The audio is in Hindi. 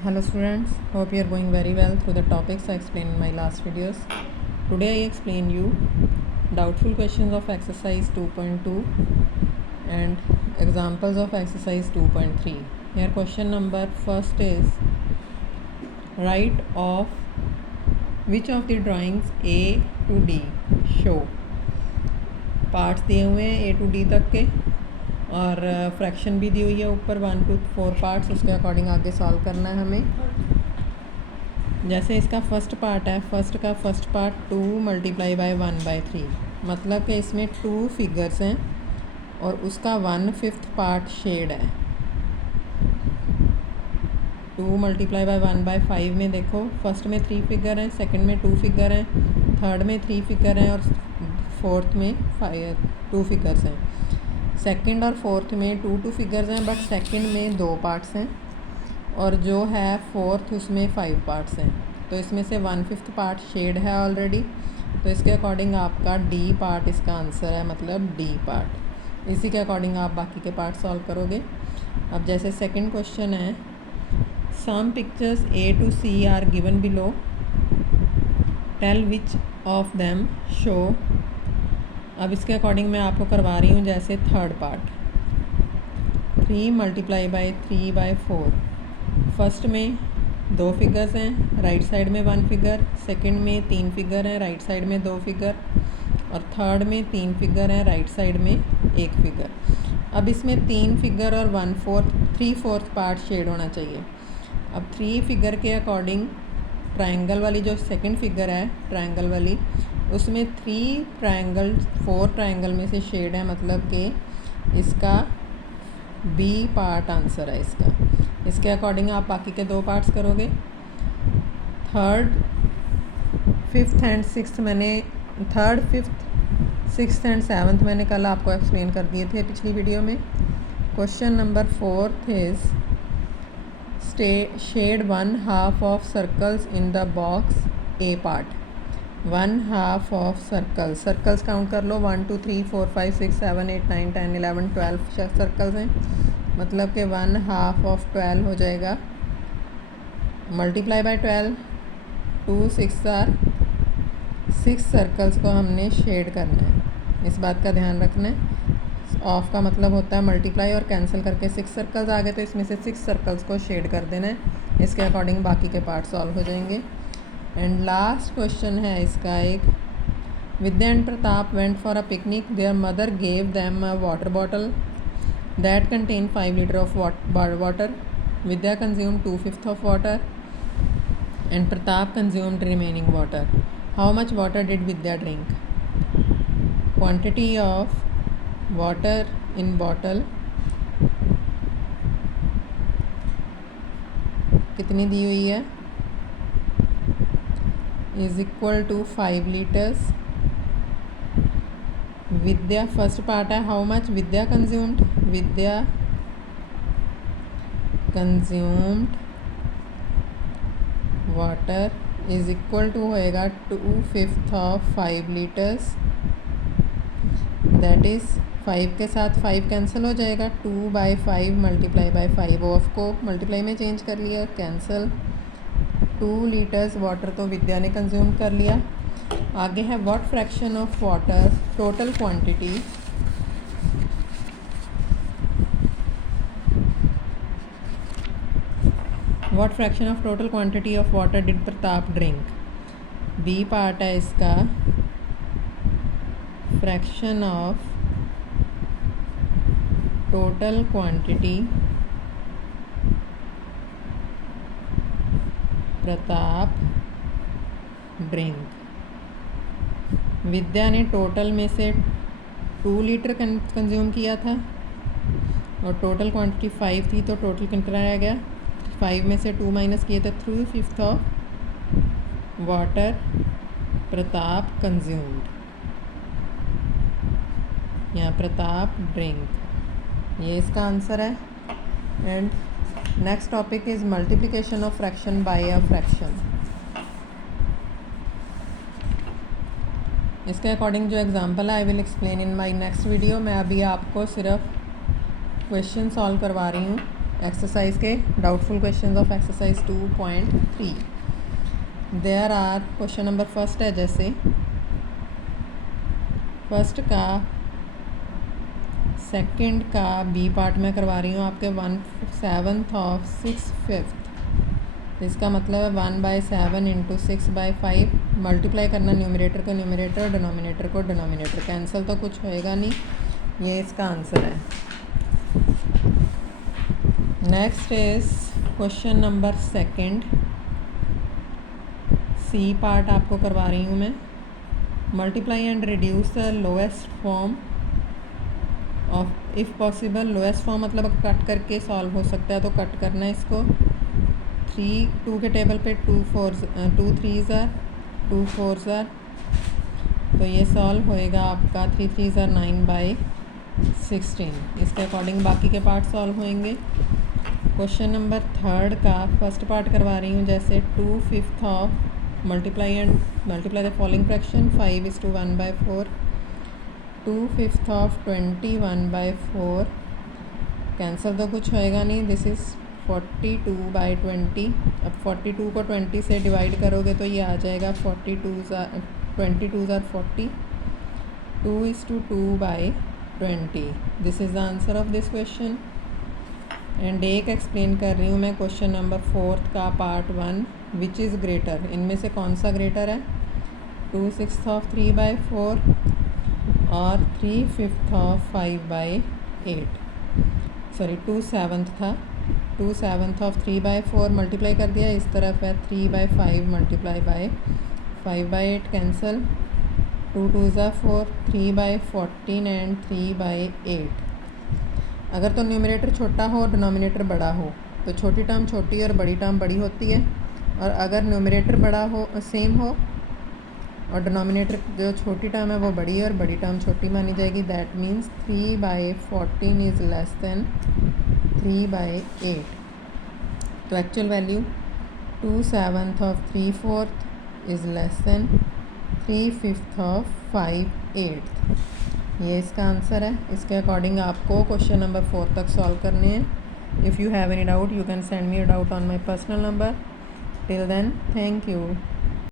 Hello students, hope you are going very well through the topics I explained in my last videos. Today I explain you doubtful questions of exercise 2.2 and examples of exercise 2.3. Here question number first is write of which of the drawings A to D show. Parts दिए हुए हैं A to D तक के और फ्रैक्शन भी दी हुई है ऊपर 1 to 4 पार्ट्स, उसके अकॉर्डिंग आगे सॉल्व करना है हमें। जैसे इसका फर्स्ट पार्ट है, फर्स्ट पार्ट 2 मल्टीप्लाई बाय 1/3, मतलब कि इसमें 2 फिगर्स हैं और उसका 1/5 पार्ट शेड है। 2 मल्टीप्लाई बाय 1/5 में देखो फर्स्ट में 3 फिगर हैं, सेकंड में 2 फिगर हैं, थर्ड में 3 फिगर हैं और फोर्थ में 2 फिगर्स हैं। सेकंड और फोर्थ में 2 फिगर्स हैं, बट सेकंड में 2 पार्ट्स हैं और जो है फोर्थ उसमें 5 पार्ट्स हैं। तो इसमें से 1/5 पार्ट शेड है ऑलरेडी, तो इसके अकॉर्डिंग आपका डी पार्ट इसका आंसर है, मतलब डी पार्ट। इसी के अकॉर्डिंग आप बाकी के पार्ट सॉल्व करोगे। अब जैसे सेकंड क्वेश्चन है, some pictures A to C are given below, tell which of them show. अब इसके अकॉर्डिंग मैं आपको करवा रही हूँ जैसे third part 3 multiply by 3/4। First में 2 फिगर्स हैं, राइट साइड में 1 फिगर, सेकंड में 3 फिगर हैं, राइट साइड में 2 फिगर और थर्ड में 3 फिगर हैं, राइट साइड में 1 फिगर। अब इसमें 3 फिगर और 3/4 पार्ट शेड होना चाहिए। अब 3 फिगर के अकॉर्डिंग ट्रायंगल वाली जो सेकंड फिगर है ट्रायंगल वाली, उसमें 3 ट्रायंगल 4 ट्रायंगल में से शेड है, मतलब कि इसका बी पार्ट आंसर है इसका। इसके अकॉर्डिंग आप बाकी के 2 पार्ट्स करोगे। Third fifth and sixth and seventh मैंने कल आपको एक्सप्लेन कर दिए थे पिछली वीडियो में। Question number 4 is shade 1/2 of circles in the box a part. 1/2 of circles count कर लो, 1 2 3 4 5 6 7 8 9 10 11 12 सर्कल्स हैं, मतलब कि 1/2 ऑफ 12 हो जाएगा मल्टीप्लाई बाय 12, 2 6 आर 6 सर्कल्स को हमने शेड करना है। इस बात का ध्यान रखना है। ऑफ का मतलब होता है मल्टीप्लाई और कैंसिल करके 6 सर्कल्स आ गए, तो इसमें से 6 सर्कल्स को शेड कर देना है। इसके अकॉर्डिंग बाकी के पार्ट सॉल्व हो जाएंगे। एंड लास्ट क्वेश्चन है इसका एक, Vidya and Pratap went for a picnic, their mother gave them a water bottle that contain 5 litre of water. Vidya consume 2/5 of water and Pratap consumed remaining water. How much water did Vidya drink? Quantity of water in bottle कितनी दी हुई है, is equal to 5 litres. Vidya first part है, how much Vidya consumed water is equal to होएगा 2/5 ऑफ 5 लीटर्स, दैट इज़ 5 के साथ 5 कैंसिल हो जाएगा, 2/5 मल्टीप्लाई बाय 5 ऑफ को मल्टीप्लाई में चेंज कर लिया, कैंसिल। 2 लीटर्स वाटर तो विद्या ने कंज्यूम कर लिया। आगे है what fraction of water total quantity what fraction of total quantity of water did Pratap drink? B part है इसका, fraction of total quantity Pratap drink. Vidya ने टोटल में से 2 लीटर कंज्यूम किया था और टोटल क्वांटिटी 5 थी, तो टोटल कितना रह गया? 5 में से 2 माइनस किए तो 3/5 ऑफ वाटर प्रताप कंज्यूम्ड, यहाँ प्रताप ड्रिंक, ये इसका आंसर है। And next topic is multiplication of fraction by a fraction. इसके अकॉर्डिंग जो एग्जांपल है I will explain in my next video. मैं अभी आपको सिर्फ क्वेश्चन सॉल्व करवा रही हूँ एक्सरसाइज के doubtful questions of exercise 2.3। There are question number first है, जैसे फर्स्ट का सेकंड का बी पार्ट में करवा रही हूँ आपके 1/7 ऑफ 6/5। इसका मतलब है 1/7 इंटू 6/5 मल्टीप्लाई करना न्यूमरेटर को न्यूमरेटर, डिनोमिनेटर को डिनोमिनेटर। कैंसिल तो कुछ होएगा नहीं, ये इसका आंसर है। Next is question number second, c part आपको करवा रही हूँ मैं। Multiply and reduce the lowest form of, if possible lowest form मतलब कट करके सॉल्व हो सकता है तो कट करना है इसको। 2 के टेबल पे 2 3s are 2 4s are, तो ये सॉल्व होएगा आपका 3 3s are 9/16। इसके अकॉर्डिंग बाकी के पार्ट सॉल्व होंगे। क्वेश्चन नंबर थर्ड का फर्स्ट पार्ट करवा रही हूँ, जैसे 2/5 of multiply the following fraction 5:1/4। 2/5 of 21/4, cancel तो कुछ होएगा नहीं, दिस इज़ 42/20। अब 42 को 20 से डिवाइड करोगे तो ये आ जाएगा 22s are 40। 2:2/20। This is the answer of this question. And एक एक्सप्लेन कर रही हूँ मैं क्वेश्चन नंबर फोर्थ का पार्ट 1, विच इज़ ग्रेटर, इनमें से कौन सा ग्रेटर है। 2/6 ऑफ 3/4 और 3/5 ऑफ 5/8। सॉरी 2/7 था, 2/7 ऑफ 3/4 मल्टीप्लाई कर दिया, इस तरफ है 3/5 multiply by 5/8, cancel. 2 2s are 4, 3/14 and 3/8। अगर तो न्यूमरेटर छोटा हो और डिनोमिनेटर बड़ा हो तो छोटी टर्म छोटी और बड़ी टर्म बड़ी होती है, और अगर न्यूमरेटर बड़ा हो सेम हो और डिनोमिनेटर जो छोटी टर्म है वो बड़ी है और बड़ी टर्म छोटी मानी जाएगी, that means 3/14 is less than 3/8। तो actual value 2/7 of 3/4 is less than 3/5 of 5/8। ये इसका आंसर है। इसके अकॉर्डिंग आपको क्वेश्चन नंबर 4 तक सॉल्व करने हैं। If you have any doubt you can send me a doubt on my personal number. Till then, thank you.